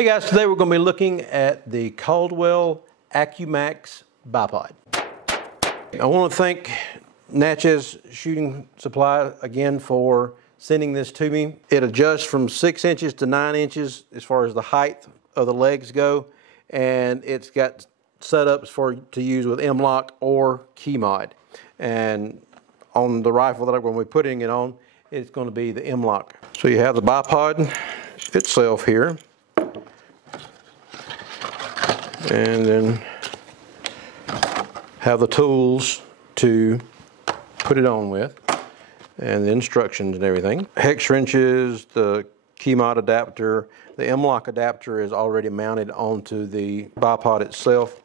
Hey guys, today we're going to be looking at the Caldwell Accumax bipod. I want to thank Natchez Shooting Supply again for sending this to me. It adjusts from 6 inches to 9 inches as far as the height of the legs go, and it's got setups to use with M-Lok or KeyMod. And on the rifle that I'm going to be putting it on, it's going to be the M-Lok. So you have the bipod itself here, and then have the tools to put it on with, and the instructions and everything. Hex wrenches, the KeyMod adapter, the M-Lok adapter is already mounted onto the bipod itself.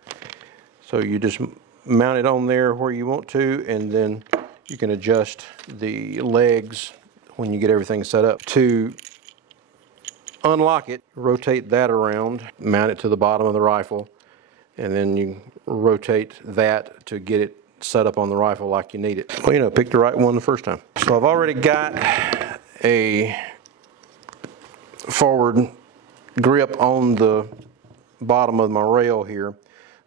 So you just mount it on there where you want to, and then you can adjust the legs when you get everything set up. To unlock it, rotate that around, mount it to the bottom of the rifle, and then you rotate that to get it set up on the rifle like you need it. Well, pick the right one the first time. So I've already got a forward grip on the bottom of my rail here.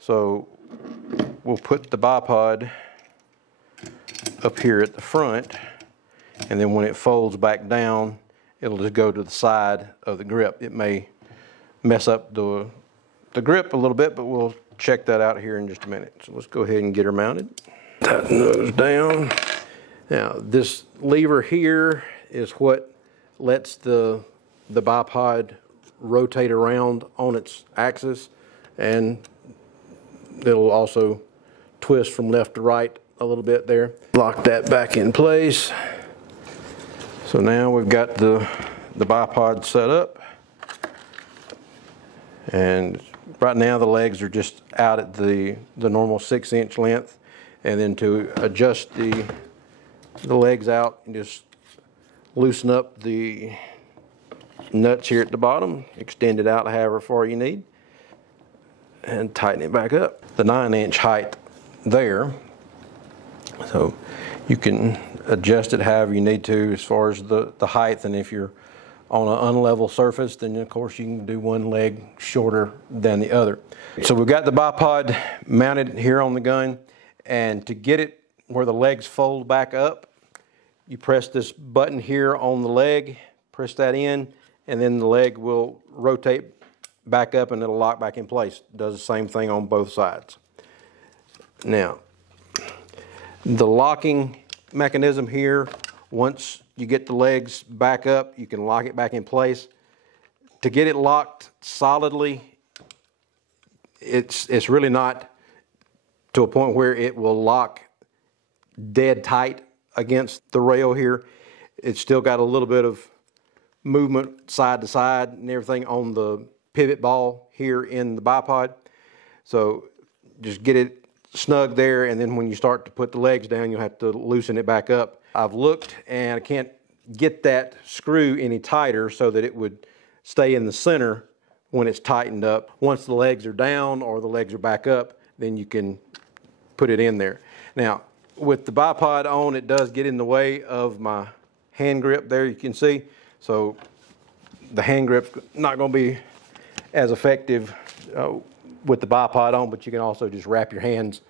So we'll put the bipod up here at the front, and then when it folds back down, it'll just go to the side of the grip. It may mess up the grip a little bit, but we'll check that out here in just a minute. So let's go ahead and get her mounted. Tighten those down. Now this lever here is what lets the bipod rotate around on its axis, and it'll also twist from left to right a little bit there. Lock that back in place. So now we've got the bipod set up, and right now the legs are just out at the normal 6-inch length, and then to adjust the legs out, you just loosen up the nuts here at the bottom, extend it out however far you need, and tighten it back up. The 9-inch height there, so you can adjust it however you need to as far as the height, and if you're on an unlevel surface, then of course you can do one leg shorter than the other. So we've got the bipod mounted here on the gun, and to get it where the legs fold back up, you press this button here on the leg, press that in, and then the leg will rotate back up and it'll lock back in place. It does the same thing on both sides. Now, the locking mechanism here, once you get the legs back up, you can lock it back in place. To get it locked solidly, it's really not to a point where it will lock dead tight against the rail here. It's still got a little bit of movement side to side and everything on the pivot ball here in the bipod. So just get it snug there, and then when you start to put the legs down, you'll have to loosen it back up. I've looked and I can't get that screw any tighter so that it would stay in the center when it's tightened up. Once the legs are down or the legs are back up, then you can put it in there. Now, with the bipod on, it does get in the way of my hand grip there, you can see. So the hand grip's not going to be as effective with the bipod on, but you can also just wrap your hands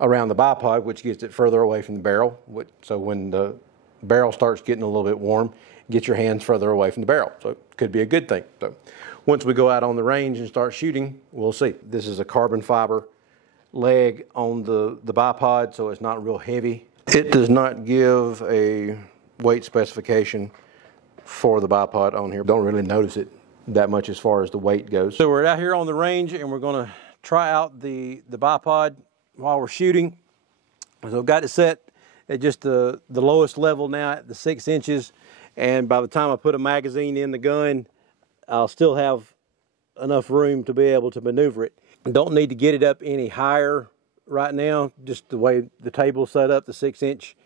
around the bipod, which gets it further away from the barrel. So when the barrel starts getting a little bit warm, get your hands further away from the barrel. So it could be a good thing. So once we go out on the range and start shooting, we'll see. This is a carbon fiber leg on the bipod, so it's not real heavy. It does not give a weight specification for the bipod on here. Don't really notice it that much as far as the weight goes. So we're out here on the range and we're going to try out the bipod while we're shooting. So I've got it set at just the lowest level now at the 6 inches, and by the time I put a magazine in the gun, I'll still have enough room to be able to maneuver it. Don't need to get it up any higher right now. Just the way the table's set up, the 6-inch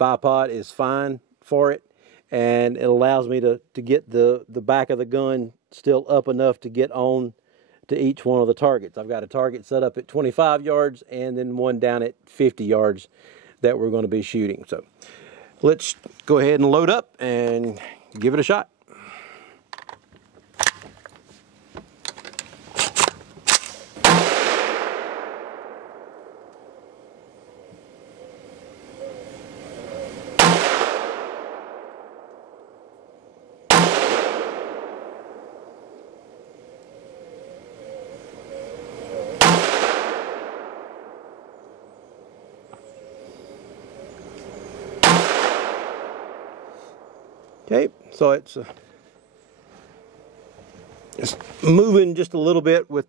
bipod is fine for it, and it allows me to get the back of the gun still up enough to get on to each one of the targets. I've got a target set up at 25 yards and then one down at 50 yards that we're going to be shooting. So let's go ahead and load up and give it a shot. Okay, so it's moving just a little bit with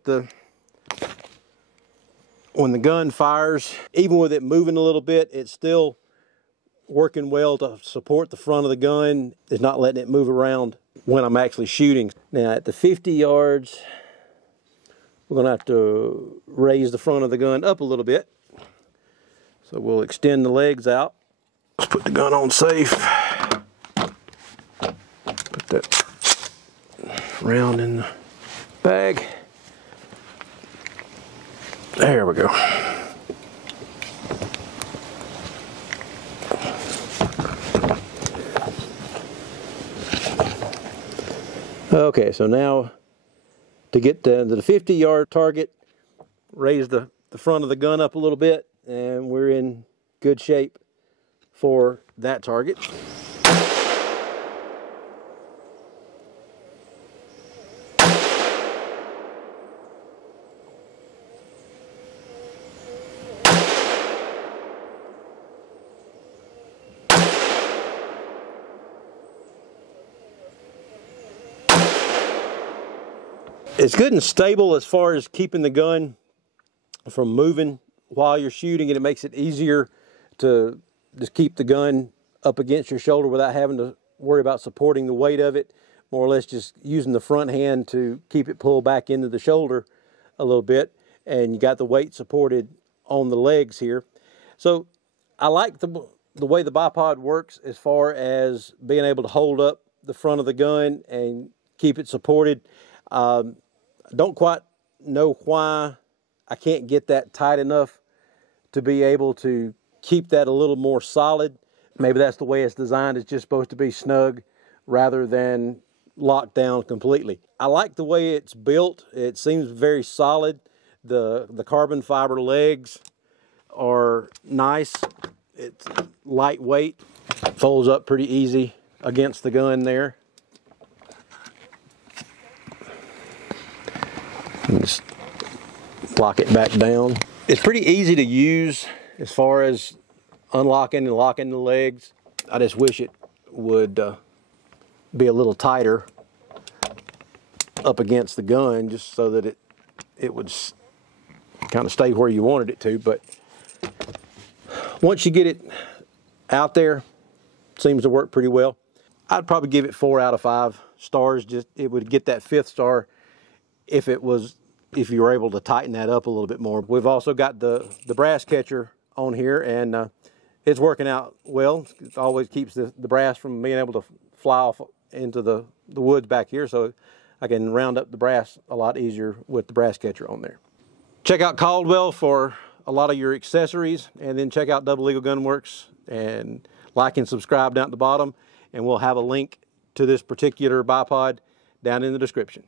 when the gun fires. Even with it moving a little bit, it's still working well to support the front of the gun. It's not letting it move around when I'm actually shooting. Now at the 50 yards, we're gonna have to raise the front of the gun up a little bit. So we'll extend the legs out. Let's put the gun on safe. Put that round in the bag. There we go. Okay, so now to get to the 50-yard target, raise the front of the gun up a little bit, and we're in good shape for that target. It's good and stable as far as keeping the gun from moving while you're shooting, and it makes it easier to just keep the gun up against your shoulder without having to worry about supporting the weight of it. More or less just using the front hand to keep it pulled back into the shoulder a little bit, and you got the weight supported on the legs here. So I like the way the bipod works as far as being able to hold up the front of the gun and keep it supported. Don't quite know why I can't get that tight enough to be able to keep that a little more solid. Maybe that's the way it's designed. It's just supposed to be snug rather than locked down completely. I like the way it's built. It seems very solid. The carbon fiber legs are nice. It's lightweight. Folds up pretty easy against the gun there. And just lock it back down. It's pretty easy to use as far as unlocking and locking the legs. I just wish it would be a little tighter up against the gun, just so that it would kind of stay where you wanted it to. But once you get it out there, it seems to work pretty well. I'd probably give it 4 out of 5 stars. Just it would get that 5th star if you were able to tighten that up a little bit more. We've also got the brass catcher on here, and it's working out well. It always keeps the brass from being able to fly off into the woods back here, so I can round up the brass a lot easier with the brass catcher on there. Check out Caldwell for a lot of your accessories, and then check out Double Eagle Gun Works, and like and subscribe down at the bottom, and we'll have a link to this particular bipod down in the description.